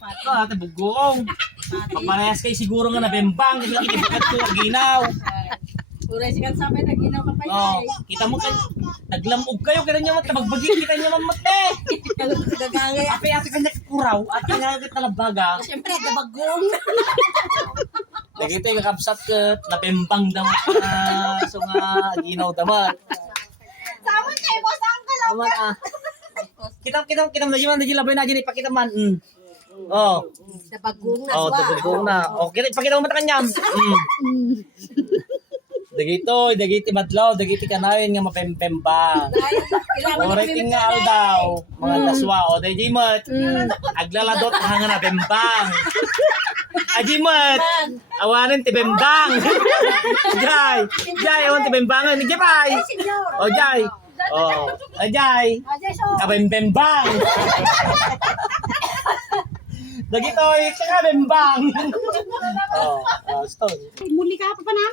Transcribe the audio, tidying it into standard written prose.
Ate bugong. Paparehas kayo siguro nga nabembang. Kasi nakikibukat ko ginaw. Uray sikat sabi na ginaw ka pa Oh, kita mo kayo. Naglamog kayo. Kaya niya magbagin. Kita niya mamate. Gagangay. Ate kanya kuraw. Ate nga talabaga. Siyempre, gabagong. Lagi tayo kakabsat ka. Nabembang daw. So nga ginaw damat. Sama kayo, boss uncle lang. Naman Kita na yun. Nandiyan labay na dyan. Ipakita man. Oh. Gabagong na. Oh, tubog na. Oh, ipakita mo mata kanyam. Dagiti madlaw, dagiti kanayon nga mapempembang. O rating nga daw, mga daswa, o day mat. Aglaladot hanga na bembang. Ajimat, awanin ti bembang. Jay, awan ti bembangan, ni Jay. O Jay. O, Jay. Kabembembang. Dagitoy, kabembang. Oh, stone. Muli ka pa pa na?